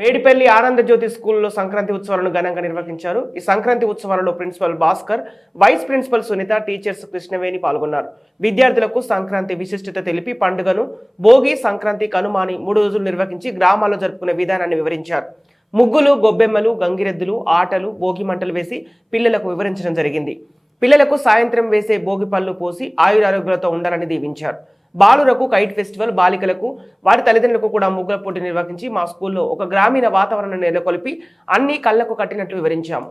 మేడిపల్లి ఆనందజ్యోతి స్కూల్లో సంక్రాంతి ఉత్సవాలను ఘనంగా నిర్వహించారు. ఈ సంక్రాంతి ఉత్సవాలలో principal Bhaskar vice principal Sunitha teachers Krishnaveni పాల్గొన్నారు. విద్యార్థులకు సంక్రాంతి విశిష్టత తెలిపి పండుగను భోగి సంక్రాంతి కనుమాని మూడు రోజులు నిర్వహించి గ్రామాల్లో జరుపుకునే విధానాన్ని వివరించారు. ముగ్గులు గొబ్బెమ్మలు గంగిరెద్దులు ఆటలు భోగి మంటలు వేసి పిల్లలకు వివరించడం జరిగింది. పిల్లలకు సాయంత్రం వేసే భోగి పళ్ళు పోసి ఆయురారోగ్యాలతో ఉండాలని దీవించారు. బాలురకు కైట్ ఫెస్టివల్ బాలికలకు వారి తల్లిదండ్రులకు కూడా ముగ్గుల పోటీ నిర్వహించి మా స్కూల్లో ఒక గ్రామీణ వాతావరణాన్ని నెలకొల్పి అన్ని కళ్ళకు కట్టినట్లు వివరించాము.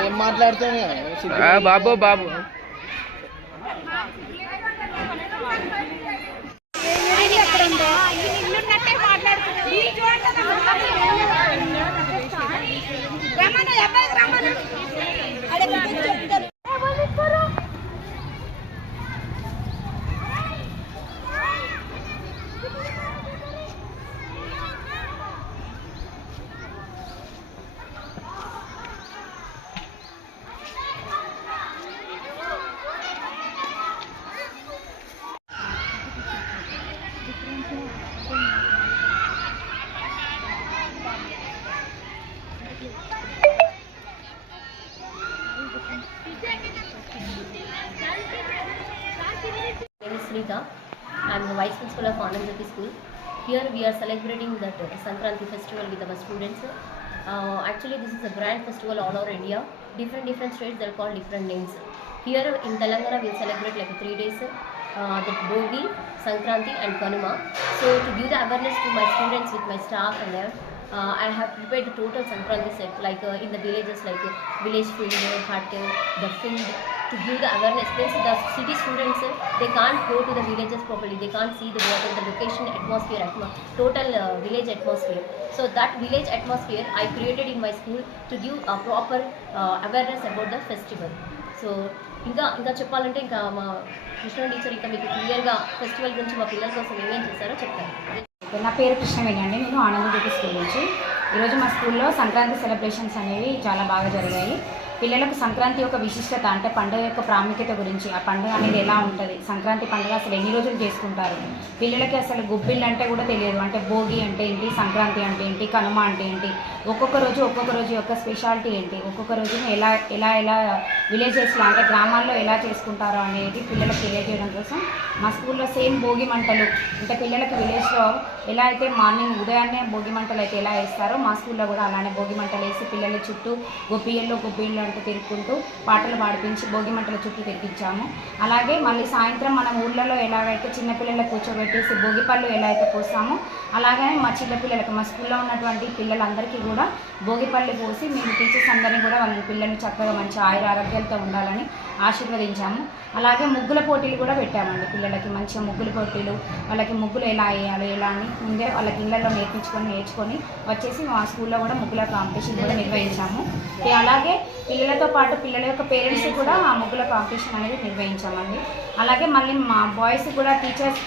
ఏం మాట్లాడుతాను బాబు బాబు. name I am the Vice Principal of Anand Jyoti School. Here we are celebrating that Sankranti festival with our students. Uh, actually, this is a grand festival all over India. Different different states they'll call different names. Here in Telangana we'll celebrate like three days. Uh, the Bogi, Sankranti and Kanuma. So to give the awareness to my students with my staff and there, I have prepare the total Sankranti set like in the villages like village field hut the field to give the awareness place the city students they can go to the villages properly they can see the water the location atmosphere అట్మా total village atmosphere so that village atmosphere I created in my school to give a proper awareness about the festival so ఇంకా ఇంకా చెప్పాలంటే ఇంకా మా Krishna teacher ఇంకా మీకు క్లియర్గా festival గురించి మా పిల్లల కోసం ఏమేం చేశారో చెప్తాను. నా పేరు కృష్ణవేణి అండి నేను ఆనందజ్యోతి స్కూల్ నుంచి. ఈరోజు మా స్కూల్లో సంక్రాంతి సెలబ్రేషన్స్ అనేవి చాలా బాగా జరిగాయి. పిల్లలకు సంక్రాంతి యొక్క విశిష్టత అంటే పండుగ యొక్క ప్రాముఖ్యత గురించి ఆ పండుగ అనేది ఎలా ఉంటుంది సంక్రాంతి పండుగ అసలు ఎన్ని రోజులు చేసుకుంటారు పిల్లలకి అసలు గుబ్బిళ్ళు అంటే కూడా తెలియదు. అంటే భోగి అంటే ఏంటి సంక్రాంతి అంటే ఏంటి కనుమ అంటే ఏంటి ఒక్కొక్క రోజు ఒక్కొక్క రోజు యొక్క స్పెషాలిటీ ఏంటి ఒక్కొక్క రోజున ఎలా ఎలా ఎలా విలేజెస్లో అంటే గ్రామాల్లో ఎలా చేసుకుంటారో అనేది పిల్లలకు తెలియజేయడం కోసం మా స్కూల్లో సేమ్ భోగి మంటలు అంటే పిల్లలకు విలేజ్లో ఎలా అయితే మార్నింగ్ ఉదయాన్నే భోగి మంటలు అయితే ఎలా వేస్తారో మా స్కూల్లో కూడా అలానే భోగి మంటలు వేసి పిల్లల చుట్టూ గొప్పియల్లో గొప్పిళ్ళు అంటూ తిరుక్కుంటూ పాటలు పాడిపించి భోగి మంటల చుట్టూ తిరిగించాము. అలాగే మళ్ళీ సాయంత్రం మన ఊళ్ళలో ఎలాగైతే చిన్నపిల్లలకు కూర్చోబెట్టేసి భోగి పళ్ళు ఎలా అయితే పోస్తామో అలాగే మా చిన్నపిల్లలకు మా స్కూల్లో ఉన్నటువంటి పిల్లలందరికీ కూడా భోగిపల్లి పోసి మేము టీచర్స్ అందరినీ కూడా వాళ్ళ పిల్లల్ని చక్కగా మంచి ఆయుర ఆరోగ్యాలతో ఉండాలని ఆశీర్వదించాము. అలాగే ముగ్గుల పోటీలు కూడా పెట్టామండి. పిల్లలకి మంచిగా ముగ్గుల పోటీలు వాళ్ళకి ముగ్గులు ఎలా వేయాలి ఎలా అని ముందే వాళ్ళకి ఇళ్ళల్లో నేర్పించుకొని నేర్చుకొని వచ్చేసి మా స్కూల్లో కూడా ముగ్గుల కాంపిటీషన్ కూడా నిర్వహించాము. అలాగే పిల్లలతో పాటు పిల్లల యొక్క పేరెంట్స్ కూడా ఆ ముగ్గుల కాంపిటీషన్ అనేది నిర్వహించామండి. అలాగే మళ్ళీ మా బాయ్స్ కూడా టీచర్స్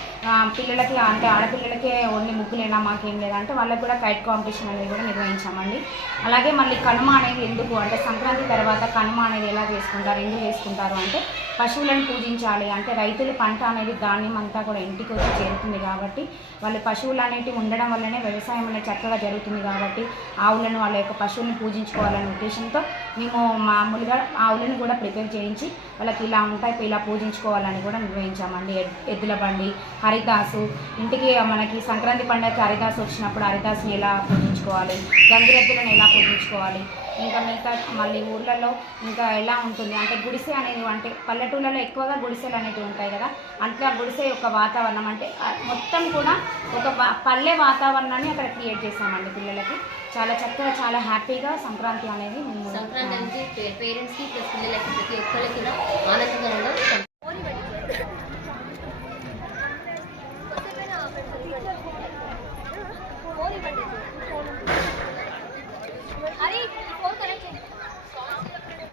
పిల్లలకి అంటే ఆడపిల్లలకే ఓన్లీ ముగ్గులేనా మాకేం లేదంటే వాళ్ళకి కూడా కైట్ కాంపిటీషన్ అనేది కూడా నిర్వహించామండి. అలాగే మళ్ళీ కనుమ అనేది ఎందుకు అంటే సంక్రాంతి తర్వాత కనుమ అనేది ఎలా చేసుకుంటారు ఎందుకు చేసుకుంటారు అంటే పశువులను పూజించాలి. అంటే రైతులు పంట అనేది ధాన్యం అంతా కూడా ఇంటికి వచ్చి చేరుతుంది కాబట్టి వాళ్ళు పశువులు అనేటివి ఉండడం వల్లనే వ్యవసాయం అనేది చక్కగా జరుగుతుంది కాబట్టి ఆవులను వాళ్ళ యొక్క పశువులను పూజించుకోవాలనే ఉద్దేశంతో మేము మామూలుగా ఆవులను కూడా ప్రిపేర్ చేయించి వాళ్ళకి ఇలా ఉంటాయి ఇలా పూజించుకోవాలని కూడా నిర్వహించామండి ఎద్దుల బండి హరిదాసు ఇంటికి మనకి సంక్రాంతి పండుగకి హరిదాసు వచ్చినప్పుడు హరిదాసుని ఎలా పూజించుకోవాలి గంగిరెద్దులను ఎలా పూజించుకోవాలి ఇంకా మిగతా మళ్ళీ ఊర్లలో ఇంకా ఎలా ఉంటుంది అంటే గుడిసె అనేది అంటే పల్లెటూళ్ళలో ఎక్కువగా గుడిసెలు అనేవి ఉంటాయి కదా అట్లా గుడిసె యొక్క వాతావరణం అంటే మొత్తం కూడా ఒక పల్లె వాతావరణాన్ని అక్కడ క్రియేట్ చేసామండి పిల్లలకి. చాలా చక్కగా చాలా హ్యాపీగా సంక్రాంతి అనేది సంక్రాంతి అనేది పేరెంట్స్కి ప్లస్ పిల్లలకి ప్రతి ఒక్కరికి కూడా ఆనందకరంగా